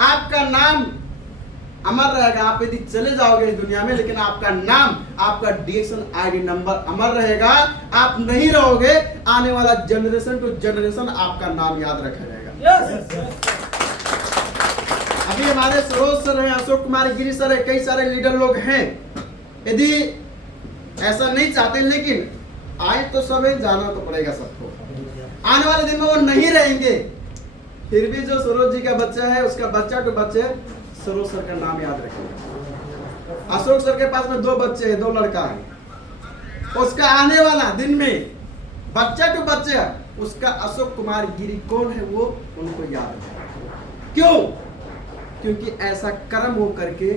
आपका नाम अमर रहेगा। आप यदि चले जाओगे इस दुनिया में, लेकिन आपका नाम, आपका डीएक्शन आईडी नंबर अमर रहेगा। आप नहीं रहोगे, आने वाला जनरेशन टू जनरेशन आपका नाम याद रखा जाएगा। अभी हमारे सरोज सर हैं, अशोक कुमार गिरी सर है, कई सारे लीडर लोग हैं। यदि ऐसा नहीं चाहते, लेकिन आए तो सब है, जाना तो पड़ेगा सबको। आने वाले दिन में वो नहीं रहेंगे, फिर भी जो सरोज जी का बच्चा है, उसका बच्चा टू बच्चे सरोज सर का नाम याद रखेंगे। अशोक सर के पास में 2 बच्चे हैं, 2 लड़का है। उसका आने वाला दिन में बच्चा टू बच्चा उसका अशोक कुमार गिरी कौन है, वो उनको याद रखेगा। क्यों? क्योंकि ऐसा कर्म वो करके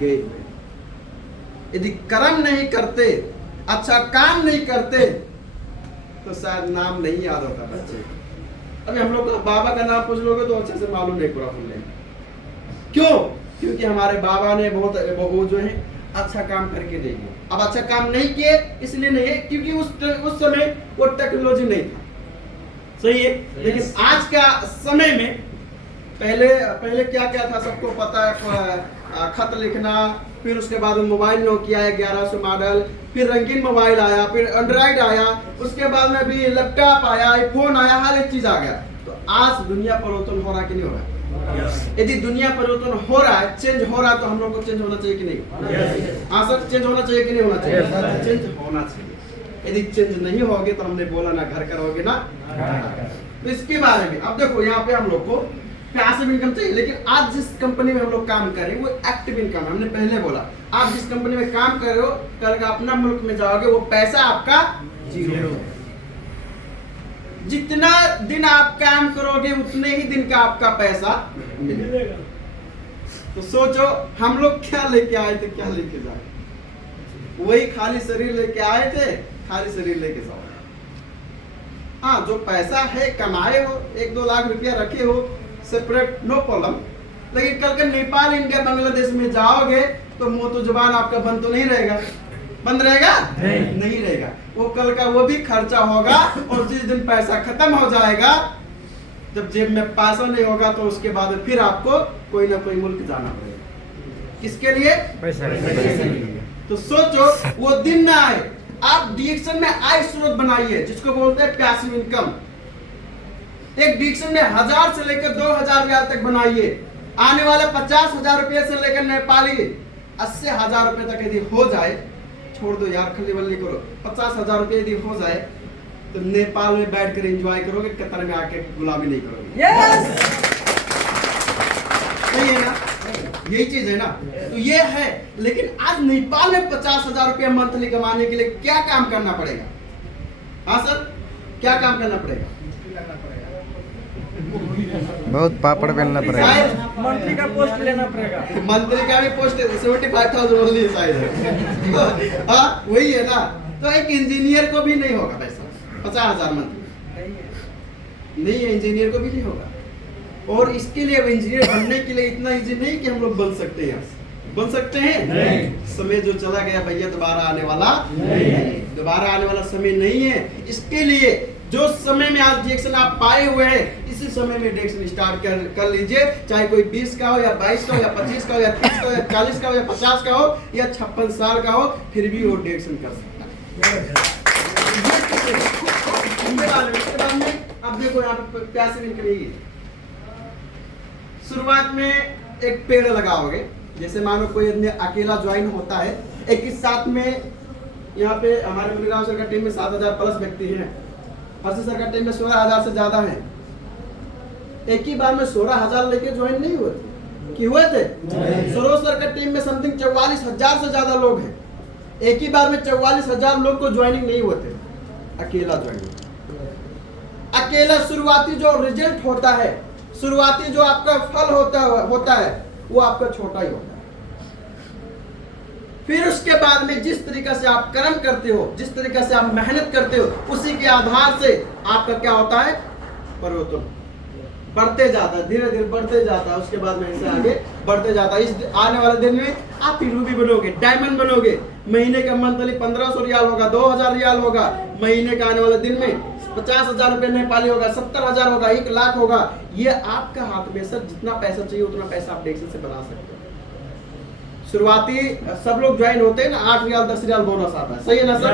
गए हुए। यदि कर्म नहीं करते, अच्छा काम नहीं करते, तो शायद नाम नहीं याद होता बच्चे। अभी हम लोग बाबा का नाम पूछ लोगे तो अच्छे से मालूम नहीं पूरा सुन लेंगे। क्यों? क्योंकि हमारे बाबा ने बहुत वो जो है अच्छा काम करके दे दिया। अब अच्छा काम नहीं किए इसलिए नहीं है क्योंकि उस समय वो टेक्नोलॉजी नहीं था, सही है। लेकिन आज का समय में पहले क्या क्या था सबको पता है। खत लिखना, फिर उसके बाद मोबाइल नोकिया 1100 मॉडल, फिर रंगीन मोबाइल आया, फिर एंड्रॉइड आया, उसके बाद में भी लैपटॉप आया, आईफोन आया, हर एक चीज आ गया। तो आज दुनिया परिवर्तन हो रहा कि नहीं हो रहा? यदि दुनिया परिवर्तन हो रहा है, चेंज हो रहा है, तो हम लोग को चेंज होना चाहिए कि नहीं? हाँ सर, चेंज होना चाहिए कि नहीं होना चाहिए? चेंज होना चाहिए। यदि चेंज नहीं होगे तो हमने बोला ना घर करोगे ना। तो इसके बारे में अब देखो, यहाँ पे हम लोग को पैसिव इनकम चाहिए, लेकिन आज जिस कंपनी में हम लोग काम कर रहे हैं वो एक्टिव इनकम है। हमने पहले बोला, आप जिस कंपनी में काम कर रहे हो, कल अपना मुल्क में जाओगे, वो पैसा आपका जीरो है। जितना दिन आप काम करोगे उतने ही दिन का आपका पैसा मिलेगा। तो सोचो हम लोग क्या लेके आए थे, क्या लेके जाए? वही खाली शरीर लेके आए थे, खाली शरीर लेके जाओ। हाँ, जो पैसा है कमाए हो, 1-2 लाख रुपया रखे हो सेपरेट, नो प्रॉब्लम। लेकिन कल का नेपाल, इंडिया, बांग्लादेश में जाओगे तो मुंह तो जुबान आपका बंद तो नहीं रहेगा। बंद रहेगा? नहीं रहेगा। वो कल का वो भी खर्चा होगा, और जिस दिन पैसा खत्म हो जाएगा, जब जेब में पैसा नहीं होगा, तो उसके बाद फिर आपको कोई ना कोई मुल्क जाना पड़ेगा। किसके लिए? पैसा के लिए। तो सोचो वो दिन ना आए। आप डिएक्शन में आय स्रोत बनाइए, जिसको बोलते हैं पैसिव इनकम। एक डिएक्शन में 1000 से लेकर 2000 रियाल तक बनाइए। आने वाले 50,000 रुपये से लेकर नेपाली 80,000 रुपये तक यदि हो जाए, छोड़ दो यार, खली बल्ली करो, 50,000 रुपये यदि हो जाए तो नेपाल में बैठकर एंजॉय करोगे, कतर में आके गुलामी नहीं करोगे। सही है ना? यही चीज है ना? तो ये है। लेकिन आज नेपाल में 50,000 रुपये मंथली कमाने के लिए क्या काम करना पड़ेगा? हाँ सर, क्या काम करना पड़ेगा? बहुत पापड़ बेलना पड़ेगा, मंथली का पोस्ट लेना पड़ेगा। मंथली का भी पोस्ट 75,000 ओनली शायद। हाँ वही है ना। तो एक इंजीनियर को भी नहीं होगा पैसा 50,000 मंथली, नहीं है, इंजीनियर को भी नहीं होगा। और इसके लिए इंजीनियर बनने के लिए इतना इजी नहीं कि हम लोग बन सकते हैं। बन सकते हैं? नहीं। समय जो चला गया भैया दोबारा आने वाला नहीं, दोबारा आने वाला समय नहीं है। इसके लिए जो समय में आज डिएक्शन आप पाए हुए हैं, इसी समय में डिएक्शन स्टार्ट कर लीजिए। चाहे कोई 20 का हो, या 22 का हो, या 25 का हो, या 30 का हो, या 40 का हो, या 50 का हो, या 56 साल का हो, फिर भी वो डिएक्शन कर सकता है। अब देखो यहाँ पे पैसे निकलेगी। शुरुआत में एक पेड़ लगाओगे, जैसे मानो कोई अकेला ज्वाइन होता है, एक ही साथ में। यहाँ पे हमारे मुनीराम सर का टीम में 7,000 प्लस व्यक्ति हैं, हर्षी सर का टीम में 16,000 से ज्यादा है। एक ही बार में 16,000 लेके ज्वाइन नहीं हुए थे कि हुए थे? सरोज सर का टीम में समथिंग 44,000 से ज्यादा लोग हैं। एक ही बार में 44,000 लोग को ज्वाइनिंग नहीं हुए थे, अकेला ज्वाइनिंग। अकेला शुरुआती जो रिजल्ट होता है, शुरुआती जो आपका फल होता है वो आपका छोटा ही होता है। फिर उसके बाद में जिस तरीके से आप कर्म करते हो, जिस तरीके से आप मेहनत करते हो, उसी के आधार से आपका क्या होता है? परिवर्तन बढ़ते जाता है, धीरे धीरे बढ़ते जाता है। उसके बाद में ऐसे आगे बढ़ते जाता है। इस आने वाले दिन में आप रूबी बनोगे, डायमंड बनोगे। महीने का मंथली 1,500 रियाल होगा, 2,000 रियाल होगा। महीने का आने वाले दिन में 50,000 रुपये नेपाली होगा, 70,000 होगा, 1,00,000 होगा, ये आपका हाथ में सर, जितना पैसा चाहिए उतना पैसा आप डेक्सन से बना सकते हैं। शुरुआती सब लोग ज्वाइन होते हैं ना, 8 रियाल 10 रियाल बोनस आता है, सही है ना सर?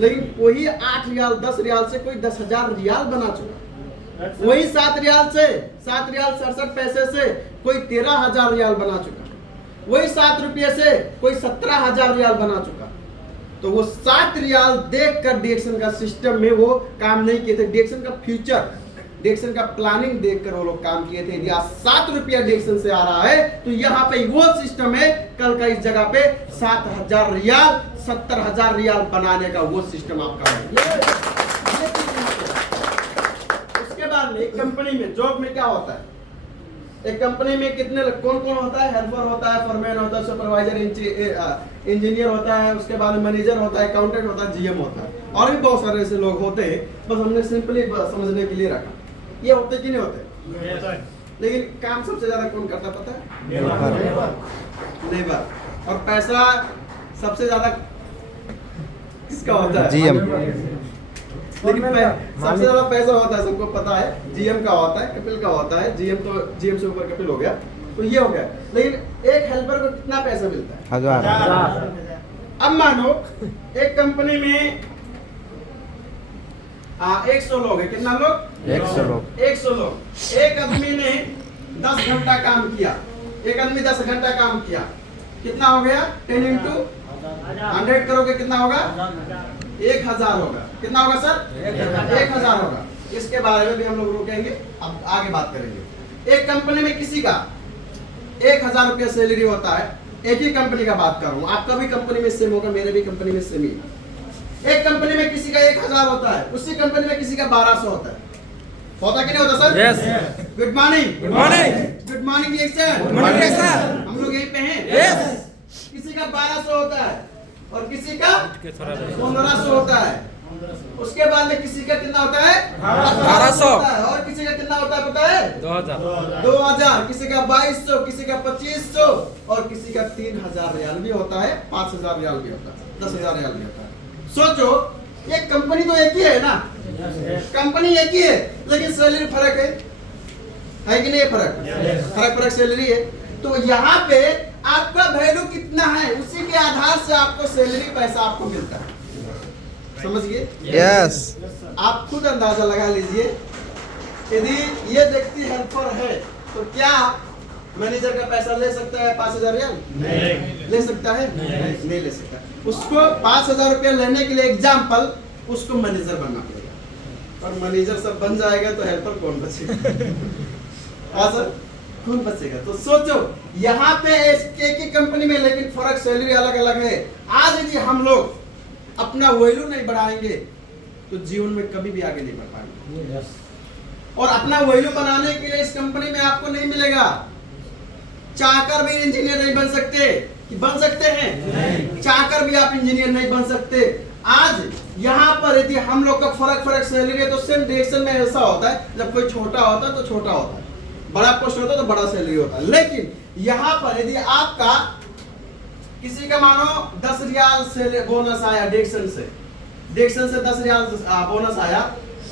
लेकिन वही 8 रियाल 10 रियाल से कोई 10,000 रियाल बना चुका, वही 7 रियाल 67 पैसे से कोई 13,000 रियाल बना चुका, वही 7 रुपये से कोई 17,000 रियाल बना चुका। तो वो 7 रियाल देख कर डेक्सन का सिस्टम में वो काम नहीं किए थे, डेक्सन का फ्यूचर, डेक्सन का प्लानिंग देखकर वो लोग काम किए थे। यदि आज 7 रुपया डेक्सन से आ रहा है तो यहाँ पे वो सिस्टम है, कल का इस जगह पे 7,000 रियाल 70,000 रियाल बनाने का वो सिस्टम आपका है। उसके बाद में एक कंपनी में जॉब में क्या होता है, एक कंपनी में कितने कौन कौन होता है? हेल्पर होता है, फॉरमैन होता है, सुपरवाइजर, इंजीनियर होता है, उसके बाद मैनेजर होता है, अकाउंटेंट होता है, जीएम होता है, और भी बहुत सारे ऐसे लोग होते हैं। बस हमने सिंपली समझने के लिए रखा, ये होते कि नहीं होते? लेकिन काम सबसे ज्यादा कौन करता पता है? लेबर। और पैसा सबसे ज्यादा किसका होता है? जीएम। लेकिन सबसे ज्यादा पैसा होता है, सबको पता है, जीएम का होता है, कपिल का होता है। जीएम तो जीएम से ऊपर कपिल हो गया, तो ये हो गया। लेकिन एक हेल्पर को कितना पैसा मिलता है? 1,000। अब मानो एक कंपनी में 100 लोग है, कितना लोग? 100 लोग। 100 लोग। एक आदमी ने 10 घंटा काम किया, एक आदमी 10 घंटा काम किया, कितना हो गया? 10 इंटू 100 करोगे कितना होगा? 1,000 होगा। कितना होगा सर? 1,000 होगा। इसके बारे में भी हम लोग रुकेंगे, अब आगे बात करेंगे। एक कंपनी में किसी का 1,000 रुपया सैलरी होता है, एक ही कंपनी का बात कर रहा हूँ, आपका भी कंपनी में सेम होगा, मेरे भी कंपनी में सेम ही। एक कंपनी में किसी का 1,000 होता है, उसी कंपनी में किसी का 1,200 होता है, होता कि नहीं होता sir? Yes. Good morning. Good morning. Good morning sir. Good morning sir. हम लोग यहीं पे हैं। यस। किसी का 1,200 होता है और किसी का 1,500 होता है। उसके बाद में किसी का कितना होता है? 1,200 और किसी का कितना होता है पता है? 2,000। किसी का 2,200, किसी का 2,500 और किसी का 3,000 रियाल भी होता है, 5,000 रियाल भी होता है, 10,000 रियाल भी होता है। सोचो, ये कंपनी तो एक ही है ना, कंपनी एक ही है, लेकिन सैलरी फर्क है कि नहीं? फर्क सैलरी है। तो यहाँ पे आपका वैल्यू कितना है, उसी के आधार से आपको सैलरी पैसा आपको मिलता है, समझिए? यस। आप खुद अंदाजा लगा लीजिए। यदि ये व्यक्ति हेल्पर है तो क्या मैनेजर का पैसा ले सकता है 5,000 रियाल? नहीं। ले सकता है? नहीं ले सकता। उसको 5,000 रुपया लेने के लिए एग्जाम्पल उसको मैनेजर बनना पड़ेगा, और मैनेजर सब बन जाएगा तो हेल्पर कौन बचेगा? हाँ सर, कौन बचेगा? तो सोचो, यहाँ पे एक ही कंपनी में लेकिन फर्क सैलरी अलग अलग है। आज यदि हम लोग अपना वैल्यू नहीं बढ़ाएंगे तो जीवन में कभी भी आगे नहीं बढ़ पाएंगे। और अपना वैल्यू बनाने के लिए इस कंपनी में आपको नहीं मिलेगा। चाहकर भी इंजीनियर नहीं बन सकते, कि बन सकते हैं? चाहकर भी आप इंजीनियर नहीं बन सकते। आज यहाँ पर यदि हम लोग का फर्क सैलरी है तो सेम डायरेक्शन में ऐसा होता है, जब कोई छोटा होता है तो छोटा होता है, बड़ा पोस्ट होता है तो बड़ा सैलरी होता है। लेकिन यहाँ पर यदि आपका किसी का मानो 10 रियाल से बोनस आया डायरेक्शन से 10 रियाल बोनस आया,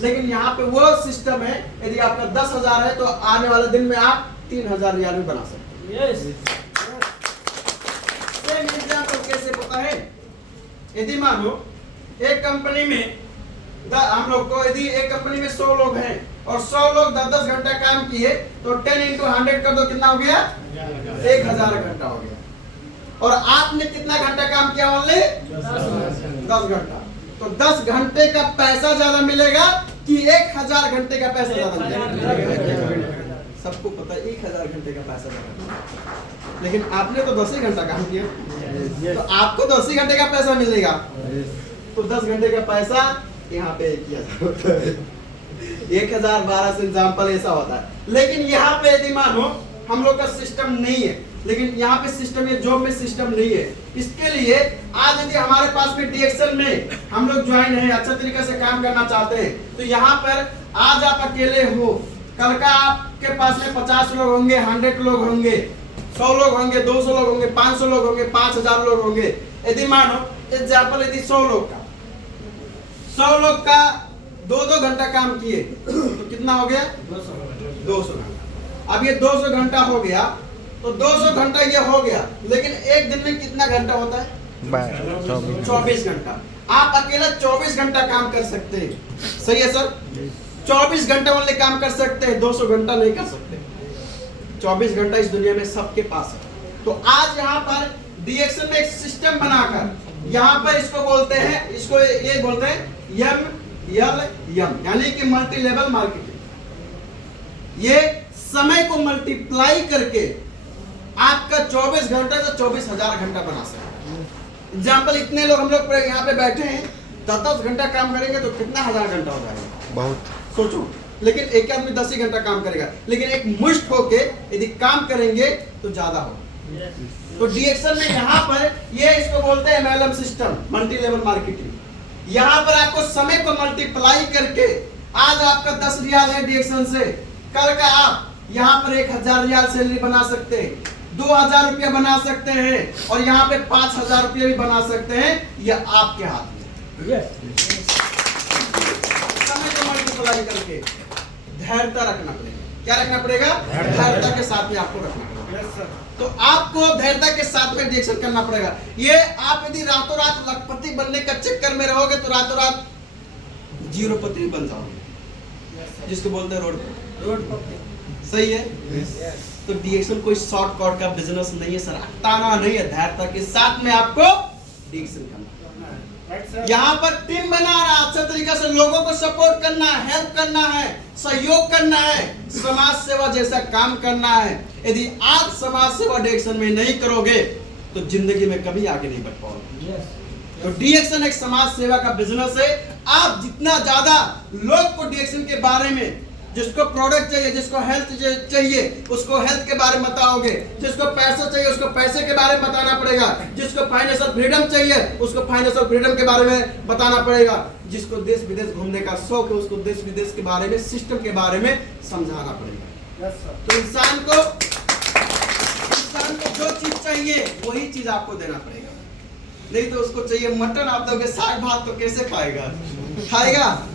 लेकिन यहाँ पे वो सिस्टम है, यदि आपका 10,000 है तो आने वाले दिन में आप 3,000 रियाल भी बना सकते हैं। सेम एग्जांपल कैसे पता है? यदि मानो एक कंपनी में हम लोग को, यदि एक कंपनी में 100 लोग हैं और 100 लोग 10-10 घंटा काम किए तो 10 इंटू 100 कर दो, कितना हो गया? 1,000 घंटा हो गया। और आपने कितना घंटा काम किया? ओनली 10 घंटा। तो 10 घंटे का पैसा ज्यादा मिलेगा कि 1,000 घंटे का पैसा ज्यादा मिलेगा? सबको पता है 1,000 घंटे का पैसा ज्यादा मिलेगा, लेकिन आपने तो 10 ही घंटा काम किया, तो आपको 10 ही घंटे का पैसा मिलेगा। तो 10 घंटे का पैसा यहाँ पे किया जाता है। 1,012 से एग्जाम्पल ऐसा होता है। लेकिन यहाँ पे यदि मानो हम लोग का सिस्टम नहीं है, लेकिन यहाँ पे सिस्टम है, जॉब में सिस्टम नहीं है, इसके लिए आज यदि हमारे पास में डीएक्सल में हम लोग ज्वाइन है, अच्छा तरीके से काम करना चाहते हैं, तो यहाँ पर आज आप अकेले हो, कल का आपके पास में 50 लोग होंगे, 100 लोग होंगे, 100 लोग होंगे, 200 लोग होंगे, 500 लोग होंगे, 5,000 लोग होंगे। यदि मानो एग्जाम्पल, यदि 100 लोग का 2-2 घंटा काम किए तो कितना हो गया? 200 घंटा। अब ये 200 घंटा हो गया तो 200 घंटा ये हो गया, लेकिन एक दिन में कितना घंटा होता है? 24 घंटा। आप अकेला 24 घंटा काम कर सकते हैं, सही है सर? 24 घंटा वाले काम कर सकते हैं, 200 घंटा नहीं कर सकते। 24 घंटा इस दुनिया में सबके पास है। तो आज यहाँ पर डीएक्सन में एक सिस्टम बनाकर यहाँ पर इसको बोलते हैं, इसको ये बोलते हैं MLM, यानी कि मल्टी लेवल मार्केटिंग। ये समय को मल्टीप्लाई करके आपका 24 घंटा से 24,000 घंटा बना सकते हैं। एग्जाम्पल, इतने लोग हम लोग यहाँ पे बैठे हैं, 10-10 घंटा काम करेंगे तो कितना 1000 घंटा हो जाएगा? बहुत। सोचो, लेकिन एक आदमी 10 ही घंटा काम करेगा, लेकिन एक मुश्त होके यदि काम करेंगे तो ज्यादा होगा। तो डीएक्सन में यहाँ पर ये इसको बोलते हैं MLM system, multi level marketing. यहाँ पर आपको समय को मल्टीप्लाई करके आज आपका 10 रियाल है डीएक्सन से, कल का आप यहाँ पर 1000 रियाल सैलरी बना सकते हैं, 2000 रुपया बना सकते हैं, और यहाँ पे 5000 रुपया भी बना सकते हैं। यह आपके हाथ में। समय को मल्टीप्लाई करके धैर्यता रखना पड़ेगा। क्या रखना पड़ेगा? धैर्यता के साथ में आपको रखना पड़ेगा। तो आपको धैर्यता के साथ में डीएक्सन करना पड़ेगा। ये आप यदि रातों रात लखपति बनने का चक्कर में रहोगे तो रातों रात जीरोपति बन जाओगे, जिसको बोलते हैं रोड पर। सही है? तो डीएक्सन कोई शॉर्टकट का बिजनेस नहीं है सर, अटाना नहीं है। धैर्यता के साथ में आपको डीएक्सन करना। यहाँ पर टीम बनाना, अच्छा तरीका से लोगों को सपोर्ट करना है, हेल्प करना है, सहयोग करना है, समाज सेवा जैसा काम करना है। यदि आप समाज सेवा डीएक्सन में नहीं करोगे तो जिंदगी में कभी आगे नहीं बढ़ पाओगे। तो डीएक्सन एक समाज सेवा का बिजनेस है। आप जितना ज्यादा लोग को डीएक्सन के बारे में, जिसको प्रोडक्ट चाहिए, जिसको हेल्थ चाहिए उसको हेल्थ के बारे में बताओगे, जिसको पैसा चाहिए उसको पैसे के बारे में बताना पड़ेगा, जिसको फाइनेंशियल फ्रीडम चाहिए उसको फाइनेंशियल फ्रीडम के बारे में बताना पड़ेगा, जिसको देश विदेश घूमने का शौक है उसको देश विदेश के बारे में, सिस्टम के बारे में समझाना पड़ेगा। तो इंसान को जो चीज चाहिए वही चीज आपको देना पड़ेगा। नहीं तो उसको चाहिए मटन, आप दोगे साग भात तो कैसे खाएगा?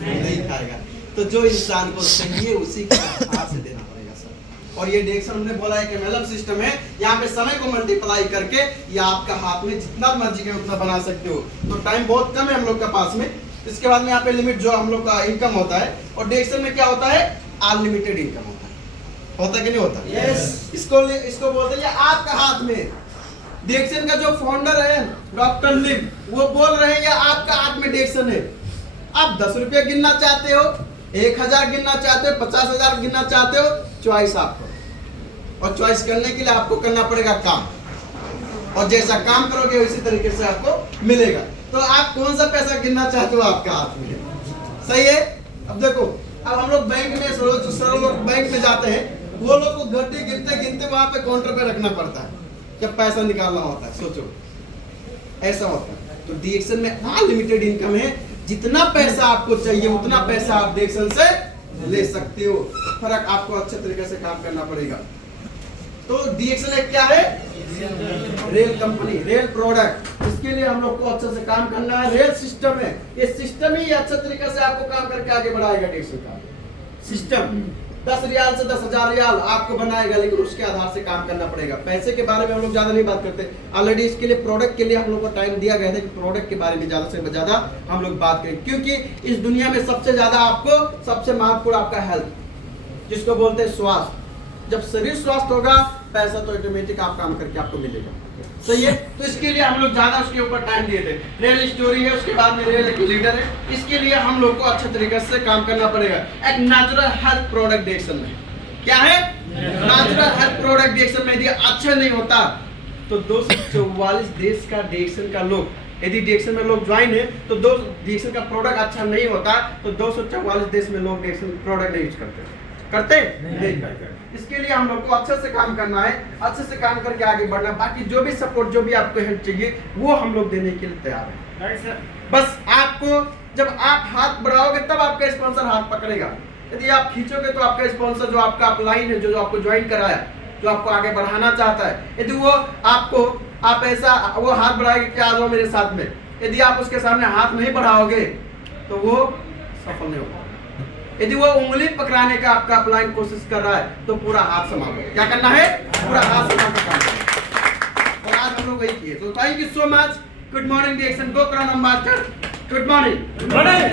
नहीं खाएगा। तो जो इंसान को चाहिए उसी के हाथ से देना पड़ेगा सर। और ये डीएक्सन हमने बोला है कि MLM सिस्टम है, यहाँ पे समय को मल्टीप्लाई करके ये आपका हाथ में जितना मर्जी के उतना बना सकते हो। तो टाइम बहुत कम है हम लोग का पास में। इसके बाद में यहाँ पे लिमिट जो हम लोग का इनकम होता है, और डीएक्सन में क्या होता है? अनलिमिटेड इनकम होता है कि नहीं होता? इसको बोलते हैं आपका हाथ में। डीएक्सन का जो फाउंडर है डॉक्टर लिम, वो बोल रहे हैं आपका हाथ में डीएक्सन है। आप 10 रुपये गिनना चाहते हो, 1000 गिनना चाहते हो, 50,000 गिनना चाहते हो, चॉइस आपको। और चॉइस करने के लिए आपको करना पड़ेगा काम, और जैसा काम करोगे उसी तरीके से आपको मिलेगा। तो आप कौन सा पैसा गिनना चाहते हो? आपका हाथ में। सही है? अब देखो, अब हम लोग बैंक में लोग बैंक में जाते हैं, वो लोग को घंटे गिनते वहां पे काउंटर पे रखना पड़ता है जब पैसा निकालना होता है। सोचो, ऐसा होता है। तो डीएक्सन में अनलिमिटेड इनकम है, जितना पैसा आपको चाहिए उतना पैसा आप डीएक्सन से ले सकते हो। फर्क आपको अच्छे तरीके से काम करना पड़ेगा। तो डीएक्सन एक क्या है? Rail company, rail product. इसके लिए हम लोग को अच्छे से काम करना है। रेल सिस्टम है, ये सिस्टम ही अच्छे तरीके से आपको काम करके आगे बढ़ाएगा। डीएक्सन का सिस्टम 10 रियाल से 10,000 रियाल आपको बनाएगा, लेकिन उसके आधार से काम करना पड़ेगा। पैसे के बारे में हम लोग ज्यादा नहीं बात करते। ऑलरेडी इसके लिए प्रोडक्ट के लिए हम लोग को टाइम दिया गया था कि प्रोडक्ट के बारे में ज्यादा से ज्यादा हम लोग बात करें, क्योंकि इस दुनिया में सबसे ज्यादा आपको सबसे महत्वपूर्ण आपका हेल्थ, जिसको बोलते हैं स्वास्थ्य। जब शरीर स्वस्थ होगा पैसा तो ऑटोमेटिक आप काम करके आपको मिलेगा। सही है? तो इसके लिए हम लोग ज्यादा उसके ऊपर टाइम दिए थे। रेल स्टोरी है, उसके बाद में रेल एक लीडर है। इसके लिए हम लोग को अच्छे तरीके से काम करना पड़ेगा। एक नेचुरल हेल्थ प्रोडक्ट डीएक्सन में क्या है? नेचुरल हेल्थ प्रोडक्ट डीएक्सन में यदि अच्छा नहीं होता तो 244 देश का डीएक्सन का लोग, यदि डीएक्सन में लोग ज्वाइन है तो डीएक्सन का प्रोडक्ट अच्छा नहीं होता तो 244 देश में लोग डीएक्सन प्रोडक्ट नहीं यूज करते नहीं करते। इसके लिए हम लोग को अच्छे से काम करना है, अच्छे से काम करके आगे बढ़ना। बाकी जो भी सपोर्ट, जो भी आपको हेल्प चाहिए वो हम लोग देने के लिए तैयार है। बस आपको जब आप हाथ बढ़ाओगे तब आपका स्पॉन्सर हाथ पकड़ेगा। यदि आप खींचोगे तो आपका स्पॉन्सर, जो आपका अपलाइन है, जो आपको ज्वाइन कराया, जो आपको आगे बढ़ाना चाहता है, यदि वो आपको आप ऐसा वो हाथ बढ़ाएगा कि आ जाओ मेरे साथ में, यदि आप उसके सामने हाथ नहीं बढ़ाओगे तो वो सफल नहीं होगा। यदि वो उंगली पकड़ाने का आपका अपलाइन कोशिश कर रहा है तो पूरा हाथ संभालो। क्या करना है? पूरा हाथ संभाल कर काम करना। और आज हम लोग वही किए। तो thank you so much. Good morning डी एक्शन गो करो नंबर। Good morning.